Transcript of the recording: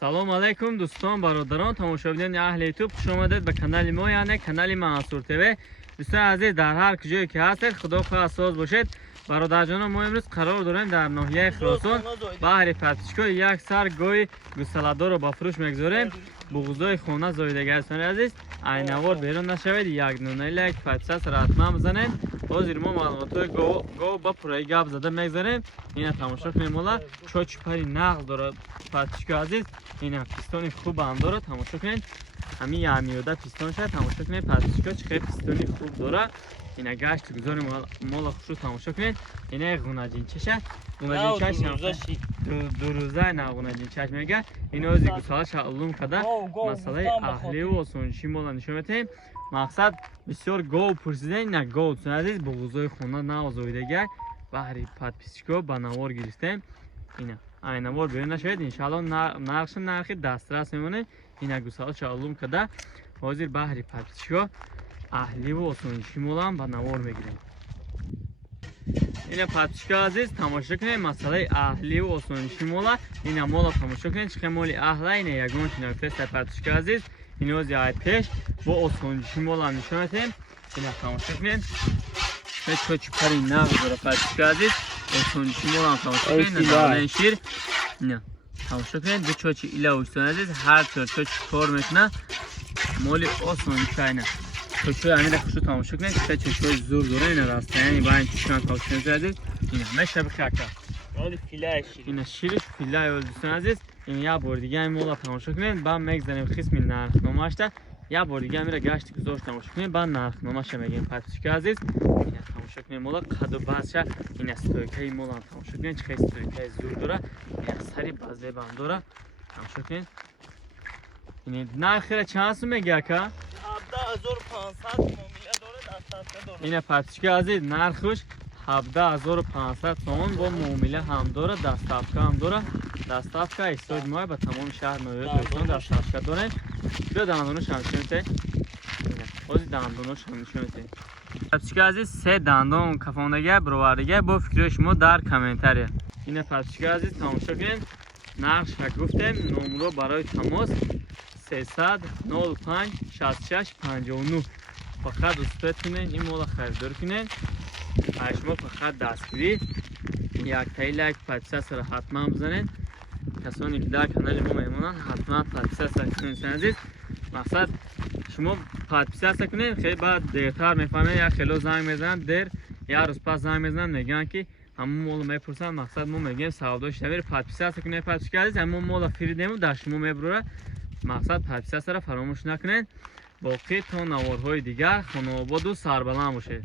салом алейкум дӯстон бародарон тамошобинони аҳли ютуб, хуш омадед ба канали мо, яъне канали Мансур ТВ. дӯстони азиз, дар ҳар куҷое ки ҳастед, худо хоҳад соз бошед. бародарҷонон, мо имрӯз қарор дорем дар ноҳияи Хӯросон баҳри Патишко як сар гоҳи гӯсаладорро ба фурӯш мегузорем. буғузои хона зоидагаи дӯстони азиз, айнавор берун нашавед, як нунаи лайк подписатсиро ҳатман бизанед. ҳозир мо маълумотои гов ба пурраи гап зада мегзарем. ина тамошо кунед, мола чочупари нағз дорад Патишко азиз. ина пистони хубам дорад, тамошо кунед. ҳамин ямиёда пистон шад, тамошо кунед Патишко чӣ қадр пистони хуб дорад. ина гашти гузори мола хушрӯ тамошо кунед. ина ғунаҷинчаша, ғунаҷинчаш дурӯза на ғунаҷинчаш мега. ина ози гусала шаълум када масъалаи аҳливу осониши мола нишон метаҳем. мақсад бисёр гов пурсидем, ина гов дӯстон азиз, буғузои хона навозоидага баҳри Патишко ба навор гирифтем. ина айнавор берун нашавед, иншаалло нархи нархи дастрас мемонем. ина гусала шаълум када ҳозир баҳри Патишко аҳливу осониши молам ба навор мегирем. ина Патишко азиз, тамошо кунед масъалаи аҳливу осониши мола. ина мола тамошо кунед чӣ қадр моли аҳла. ина ягон шинагифтаи Патишко азиз, ин ози ай пеш бо осониши мола нишон метаҳем. ина тамошо кунед чочупари нағз дора Патишко азиз, осониши мола тамошо кунед. ина давлаи шир, ина тамошо кунед ду чочи илаву дӯстони азиз, ҳар чор чоч кор мекуна, моли осониши айна чочҳои амира хушрӯ тамошо кунед, чӣ қадр чочҳои зур дора. ина растаяни байни чӯчкан тамошо кунед азиз. ина мешаби хака ина шириш филаи дӯстони азиз. ин як бори дига ин мола тамошо кунед, баъд мегзарем қисми нархномаашда. як бори дига амира гашти гузориш тамошо кунед, баъд нархномааша мегем Патишко азиз. ина тамошо кунед мола қаду базша, ина стойкаи мола тамошо кунед чӣ қадр стойкаи зур дора. ина сари базебам дора, тамошо кунед. ин нархира чанд сум меги ака? 17500 муомила дорад, дастафка дорад. ина Патишко азиз, нархуш 17500 сомон бо муомила ҳам дора, дастафка ҳам дора. дастафка истоид моя ба тамоми шаҳр ноёб дӯстон дастафка дорем. биё дандонош ҳам нишон метаҳем. ина ҳозир дандонош ҳам нишон метаҳем. Патишко азиз, се дандон кафондага бировардага бо фикрҳои шумо дар комментария. ина Патишко азиз, тамошо кунед, нақша гуфтем, номро барои тамос 300 05 66 59. фақат успет кунед, ин мола харидор кунед. ай шумо фақат дастгирӣ яктаи лайк подписатсиро ҳатман бизанед. касоне ки дар канали мо мемонанд ҳатман подписатсия кунед азиз. мақсад шумо подписатсия кунед, хеле баъд дертар мефаҳмед, як хело занг мезананд, дер як рӯз пас занг мезананд, мегӯянд ки ҳамон моло мепурсанд. мақсад мо мегӯем савдои шавир подписатсия кунед Патишко азиз, ҳамон моло фри дему дар шумо мебурад. мақсад подписатсияро фаромӯш накунед. боқӣ то наворҳои дигар хонаободу сарбаланд бошед.